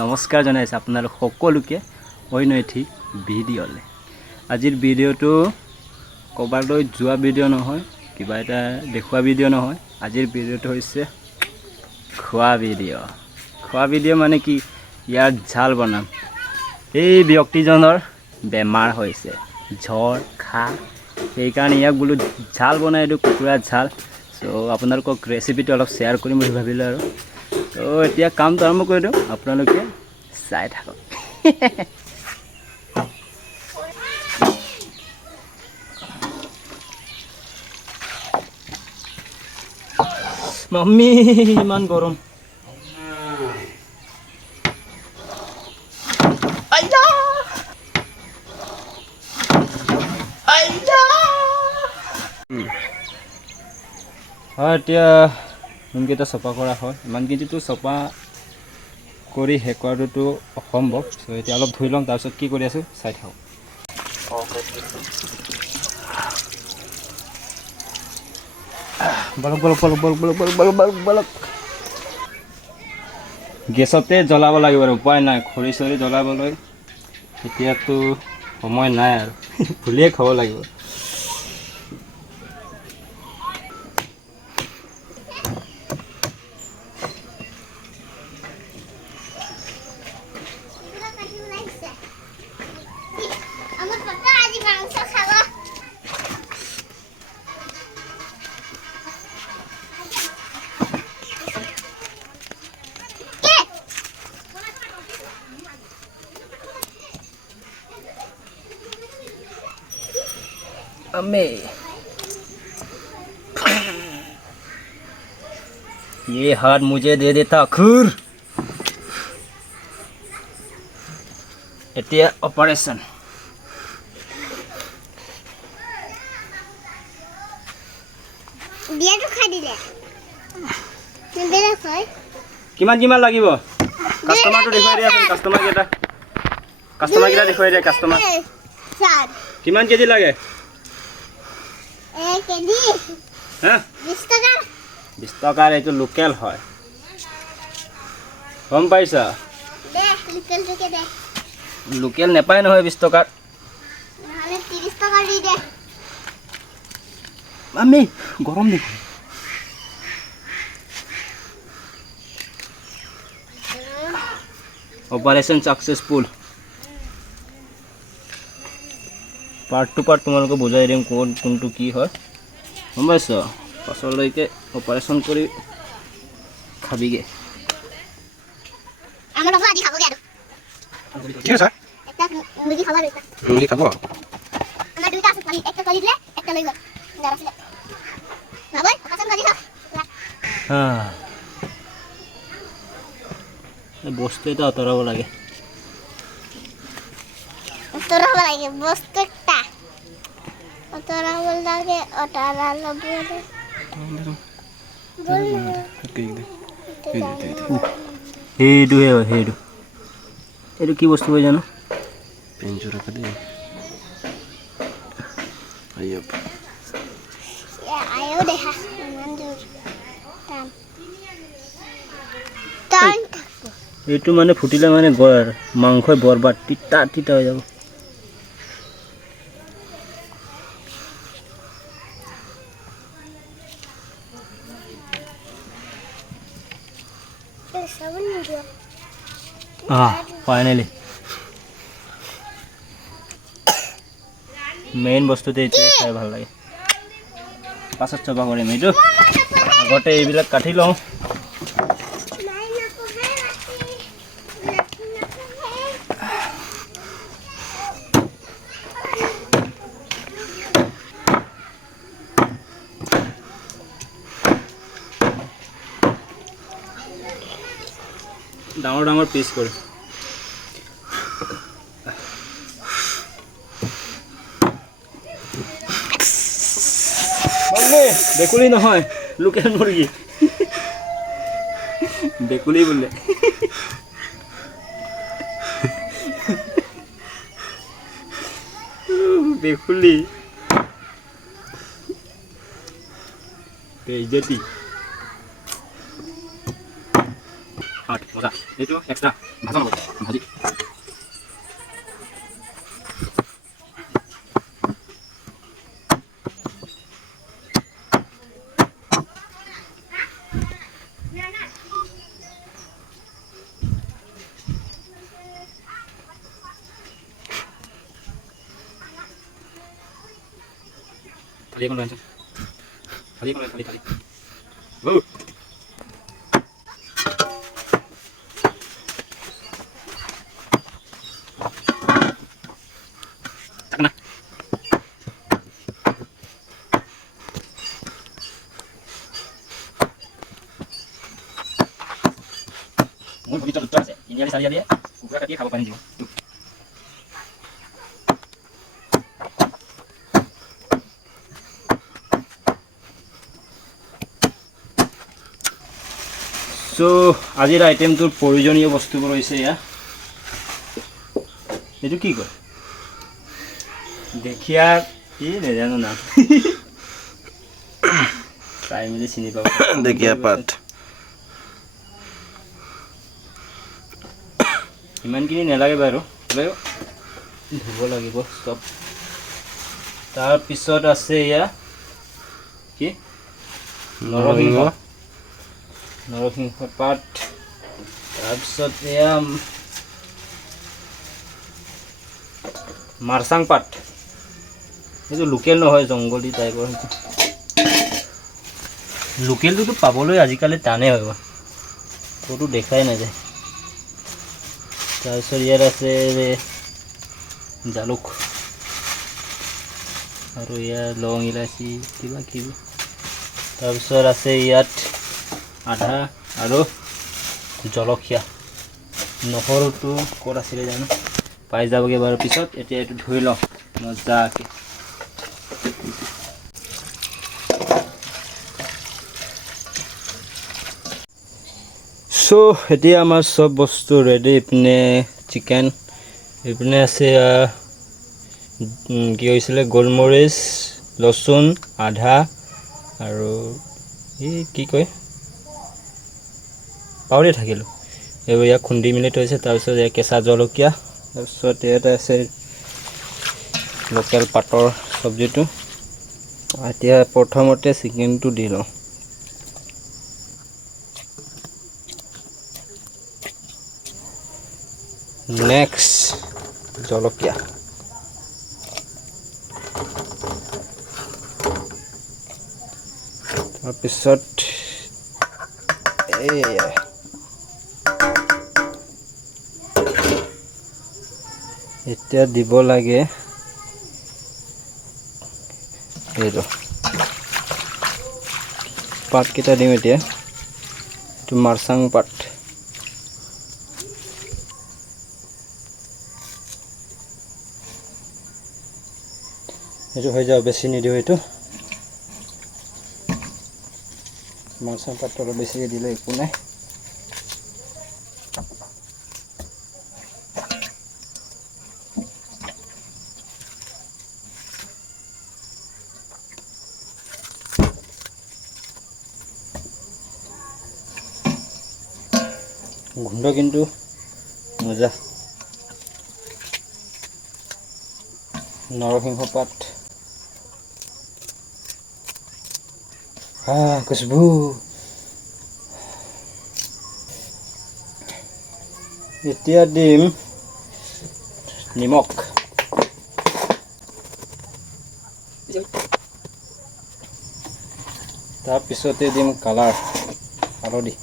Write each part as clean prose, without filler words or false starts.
নমস্কাৰ জনাইছোঁ আপোনালোক সকলোকে অন্যথি ভিডিঅ'লৈ। আজিৰ ভিডিঅ'টো ক'ৰবালৈ যোৱা ভিডিঅ' নহয়, কিবা এটা দেখুওৱা ভিডিঅ' নহয়। আজিৰ ভিডিঅ'টো হৈছে খোৱা ভিডিঅ'। খোৱা ভিডিঅ' মানে কি, ইয়াৰ ঝাল বনাম। এই ব্যক্তিজনৰ বেমাৰ হৈছে, জ্বৰ সেইকাৰণে ইয়াক বোলো ঝাল বনাই দিওঁ, কুকুৰাৰ ঝাল। চ' আপোনালোকক ৰেচিপিটো অলপ শ্বেয়াৰ কৰিম বুলি ভাবিলোঁ আৰু। তো এতিয়া কামটো আৰম্ভ কৰি দিওঁ, আপোনালোকে চাই থাকক। মাম্মী ইমান গৰম। হয়, এতিয়া ৰুমকেইটা চফা কৰা হয়। ইমানকেইটো চফা কৰি শেষ কৰাটোতো অসম্ভৱ। চ' এতিয়া অলপ ধুই লওঁ, তাৰপিছত কি কৰি আছোঁ চাই থাকক। বলক গেছতে জ্বলাব লাগিব আৰু উপায় নাই। খৰি চৰি জ্বলাবলৈ এতিয়াতো সময় নাই আৰু ভুলিয়ে খাব লাগিব। अम्मे ये हाथ मुझे दे देता खुर। এতিয়া অপাৰেশ্যন। বিয়াটো খাই দিলে নেবেলা হয়। কিমান লাগিব? কাস্টমাৰটো দেখুৱাই দিয়া, কাস্টমাৰকেইটা দেখুৱাই দিয়া। কাস্টমাৰ কিমান কেজি লাগে? 1 কেজি হা 20 টকা। 20 টকাৰ এইটো লোকেল হয়, গম পাইছা? দে লোকেল থেকে দে। লোকেল নেপায় নহয় 20 টকাত। নহলে 30 টকা দি দে। আমি গৰম দেখোন। Operation successful. Part two part তোমালোকে বুজাই দিম কোনটো কি হয়, গম পাইছ? পাছলৈকে অপাৰেশ্যন কৰি খাবিগে। আমাৰ বাবা আজি খাবগে আৰু। কি আছে? এটা মুৰ্গী খাব আৰু এটা। মুৰ্গী খাব? আমাৰ দুইটা আছে, একটা কৰি দিলে, একটা লৈ গ'ল। নাৰাছিলে। বাবাই অপাৰেশ্যন কৰি খা। বস্তু এটা আঁতৰাব লাগে। অতৰাব লাগে বস্তু একটা। অতৰাব লাগে, অতৰা ল'ব লাগে। সেইটোহে হয়, এইটো কি বস্তু হয় জানো? পেঞ্জুৰ কাটি আয়ব আয়ো দেখা ইমান দূৰ টান থাকব। এইটো মানে ফুটিলে মানে মাংসই বৰবাদ, তিতা হৈ যাব। চাবোন নিদিয়? ফাইনেলি মেইন বস্তুটো এইটোৱে খাই ভাল লাগে। পাছত চফা কৰিম এইটো, আগতে এইবিলাক কাটি লওঁ। ডাঙৰ ডাঙৰ পিচ কৰি বেকুলি নহয়, লোকেল মুৰ্গী। বেকুলি বোলে। বেকুলি বেইজ্জতি। মজা এইটো এক্সট্ৰা ভাজা ল'ব ভাজি Tadi aku lanjut. Tadi. Wow. Tak kena. Mau begitu terus ya. Ini ada dia. Gua kaki kalau panjang. Tuh. So, আজিৰ আইটেমটোৰ প্ৰয়োজনীয় বস্তুবোৰ হৈছে এয়া এইটো কি কয় দেখিয়া কি নেজানো না চাই মিলি চিনি পাব দেখিয়া পাত ইমানখিনি নেলাগে বাৰু ধুব লাগিব চব তাৰপিছত আছে এয়া কি নৰসিংহ পাত তাৰপিছত এয়া মাৰচাং পাত এইটো লোকেল নহয় জংগলী টাইপৰ লোকেলটোতো পাবলৈ আজিকালি টানে হয় ক'তো দেখাই নাযায় তাৰপিছত ইয়াত আছে জালুক আৰু ইয়াৰ লং ইলাচি কিবা কিবি তাৰপিছত আছে ইয়াত আধা আৰু জলকীয়া নহৰুটো ক'ত আছিলে জানো পাই যাবগৈ বাৰু পিছত এতিয়া এইটো ধুই লওঁ মজাকৈ সো এতিয়া আমাৰ সব বস্তু ৰেডি ইপিনে চিকেন ইপিনে আছে কি হৈছিলে গোলমৰিচ লচুন আধা আৰু এই কি কয় পাউৰি থাকিলোঁ এইবোৰ ইয়াক খুন্দি মেলি থৈছে তাৰপিছত ইয়াত কেঁচা জলকীয়া তাৰপিছত ইয়াত আছে লোকেল পাতৰ চব্জিটো এতিয়া প্ৰথমতে চিকেনটো দি লওঁ নেক্সট জলকীয়া তাৰপিছত এতিয়া দিব লাগে এইটো পাতকেইটা দিম এতিয়া এইটো মাৰচাং পাত এইটো হৈ যাব বেছি নিদিওঁ এইটো মাৰচাং পাতটো অলপ বেছিকৈ দিলে একো নাই গোন্ধ কিন্তু মজা নৰসিংহ পাত খুশবু এতিয়া দিম নিমখ তাৰপিছতে দিম কালাৰ হালধি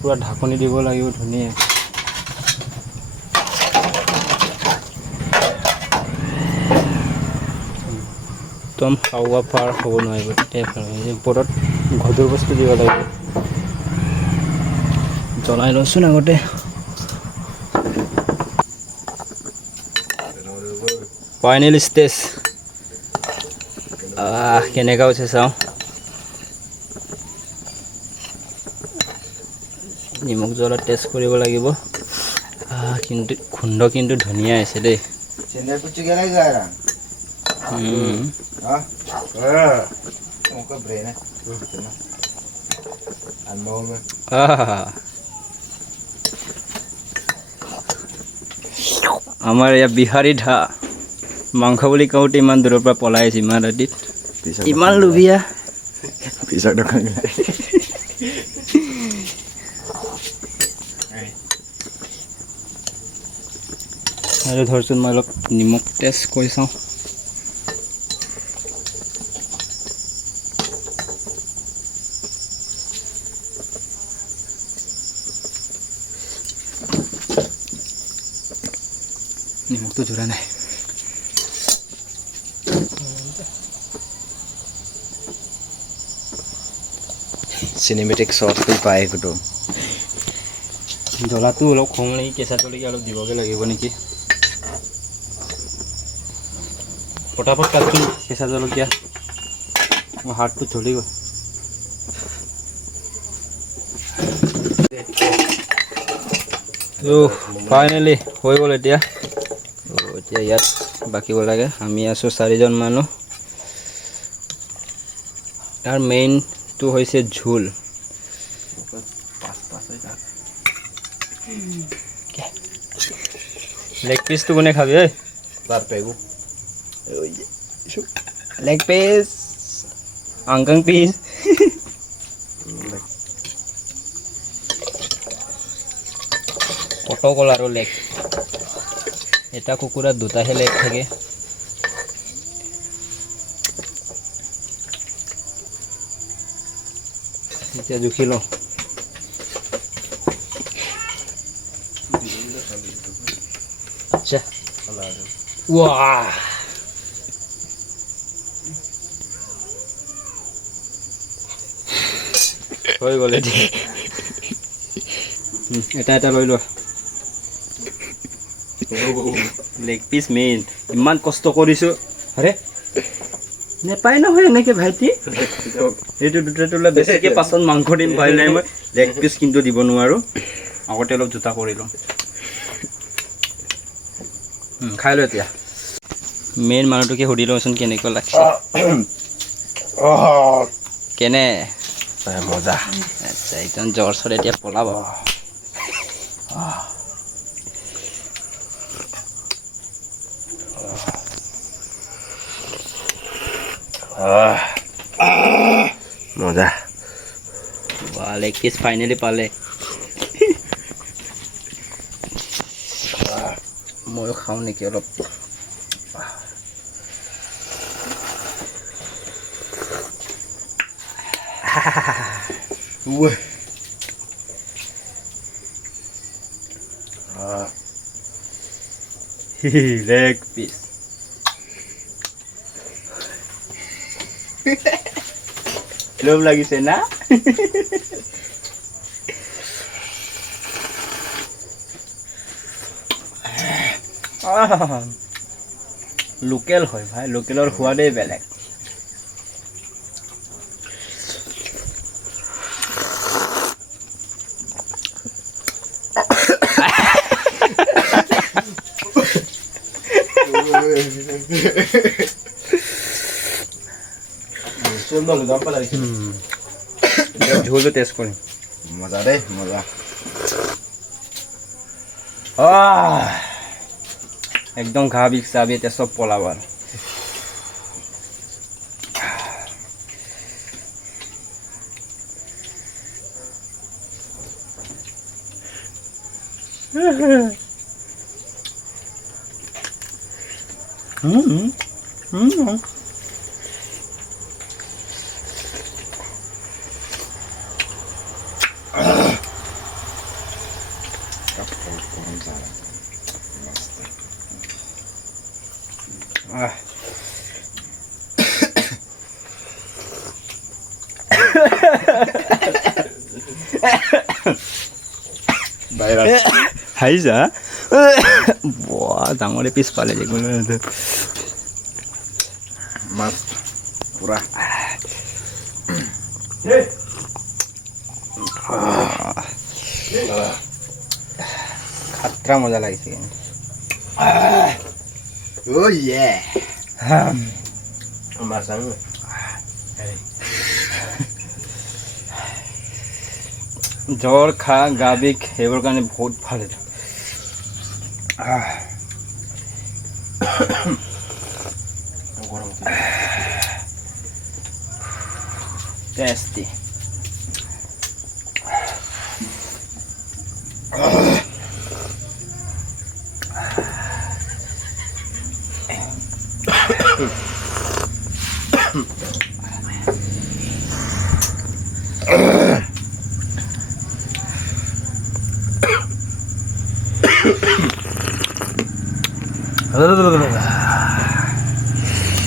পুৰা ঢাকনি দিব লাগিব ধুনীয়া একদম খাৱা পাৰ হ'ব নোৱাৰিব তেতিয়া ওপৰত গধুৰ বস্তু দিব লাগিব জ্বলাই লৈছোন আগতে ফাইনেল ষ্টেজ কেনেকুৱা হৈছে চাওঁ নিমখ জ্বলা টেষ্ট কৰিব লাগিব কিন্তু খুন্দ কিন্তু ধুনীয়া হৈছে দেই Muka brand Anmol আমাৰ ইয়াত বিহাৰী ঢা মাংস বুলি কওঁতে ইমান দূৰৰ পৰা পলাই আহিছে ইমান ৰাতিত ইমান লোভিয়া Pisau dokan আৰু ধৰচোন মই অলপ নিমখ টেষ্ট কৰি চাওঁ নিমখটো জোৰা নাই Cinematic shot भी पाएगा तो জ্বলাটো অলপ কম লাগি কেঁচা জলকীয়া অলপ দিবগে লাগিব নেকি পটাপট কাটচোন কেঁচা জলকীয়া মোৰ হাতটো জ্বলি গ'ল ফাইনেলি হৈ গ'ল এতিয়া এতিয়া ইয়াত বাকিব লাগে আমি আছোঁ 4জন মানুহ তাৰ মেইনটো হৈছে ঝোল লেগ পিচটো কোনে খাবি ঐ Tar pego লেগ পিচ আংকাং পিচ পটকল আৰু লেগ এটা কুকুৰাত দুটাহে লেগ থাকে এতিয়া জুখি লওঁ আচ্ছা ৱাহ হৈ গ'ল এতিয়া এটা এটা লৈ লোৱা লেগ পিচ মেইন ইমান কষ্ট কৰিছোঁ আৰে নেপায় নহয় এনেকৈ ভাইটি এইটো দুটা তোলা বেছিকৈ পাছত মাংস দিম পাৰিলে মই লেগ পিচ কিন্তু দিব নোৱাৰোঁ আগতে অলপ জোতা কৰি লওঁ খাই ল এতিয়া মেইন মানুহটোকে সুধি লওঁচোন কেনেকুৱা লাগছে কেনে Moza আচ্ছা একদম জ্বৰ চৰ এতিয়া পলাব Moza লেগ পিচ ফাইনেলি পালে ময়ো খাওঁ নেকি অলপ Wah লেগ পিচ লোভ লাগিছে না লোকেল হয় ভাই লোকেলৰ সোৱাদেই বেলেগ Sudah lu gampang lagi ঝোলটো টেষ্ট কৰিম Moza deh moza একদম ঘা বিষ চাবি এতিয়া চব পলাব আৰু হাইজা বোৱা ডাঙৰে পিছ পালে যেগুলো Mas Pura খাতৰা মজা লাগিছে Oh yeah Masang. জ্বৰ খা গা বিষ সেইবোৰৰ কাৰণে বহুত ভাল এইটো টেষ্টি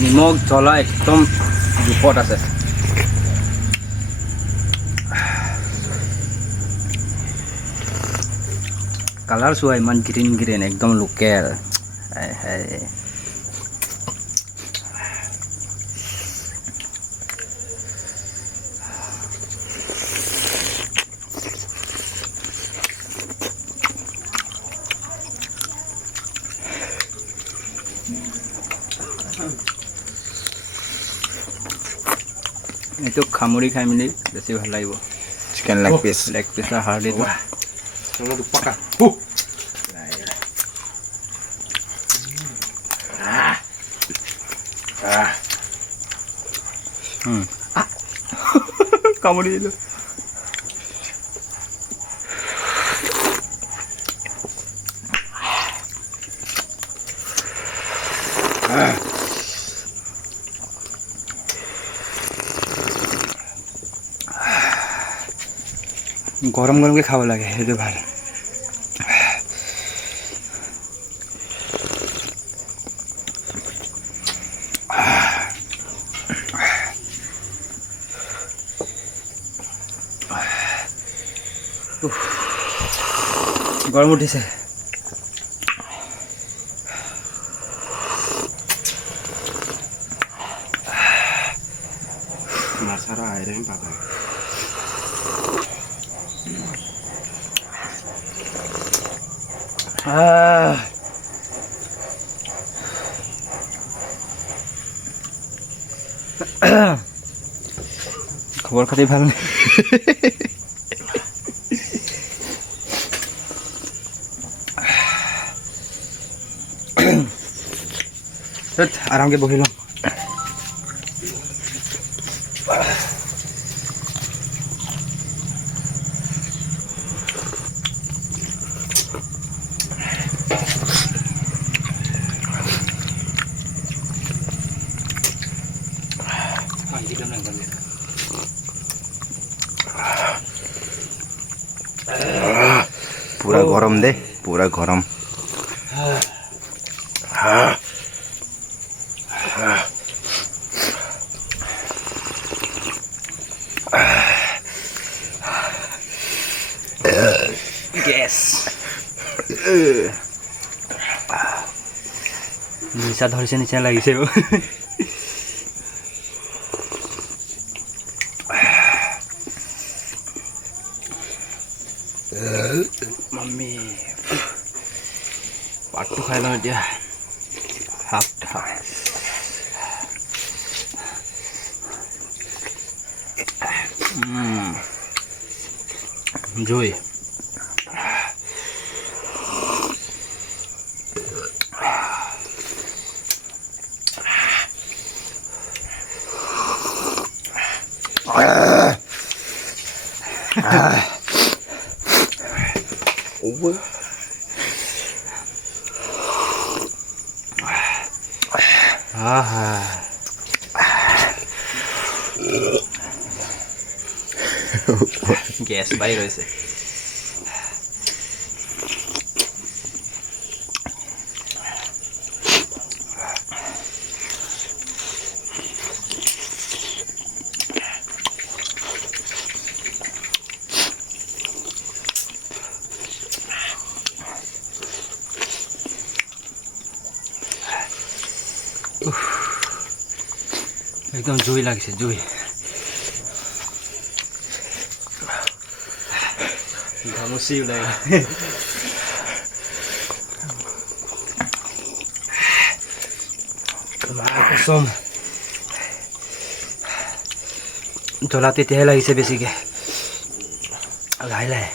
নিমখ জ্বলা একদম জোখত আছে কালাৰ চোৱা ইমান গ্ৰীণ গ্ৰীণ একদম লোকেল এইটো খামুৰি খাই মেলি বেছি ভাল লাগিব Chicken leg piece. লেগ পিছৰ হাৰ্ডিটো Tunggu dipakai. কামুৰি দিলোঁ গৰম গৰমকৈ খাব লাগে সেইটো ভাল গৰম উঠিছে Masalah airnya pakai. খবৰ খাতি ভাল নে আৰামকে বহি লওঁ Pura gorom deh, pura gorom. Yes. নিচা ধৰিছে নিচা লাগিছে মাম্মি পাতটো খাই লওঁ এতিয়া হাফ জুই গেছ বাই ৰৈছে একদম জুই লাগিছে জুই ঘামুচি ওলাই কসম জ্বলা তেতিয়াহে লাগিছে বেছিকে লাহে লাহে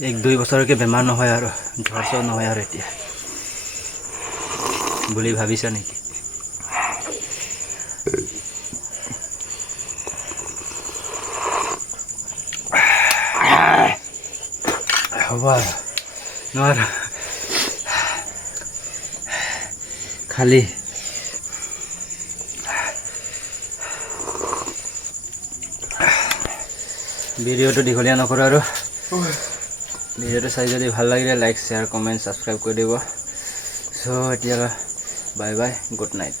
এক দুই বছৰলৈকে বেমাৰ নহয় আৰু জ্বৰ চৰ নহয় আৰু এতিয়া বুলি ভাবিছা নেকি হ'ব আৰু নোৱাৰো খালি ভিডিঅ'টো দীঘলীয়া নকৰোঁ আৰু ভিডিঅ'টো চাই যদি ভাল লাগিলে লাইক শ্বেয়াৰ কমেণ্ট ছাবস্ক্ৰাইব কৰি দিব চ' এতিয়া বাই বাই গুড নাইট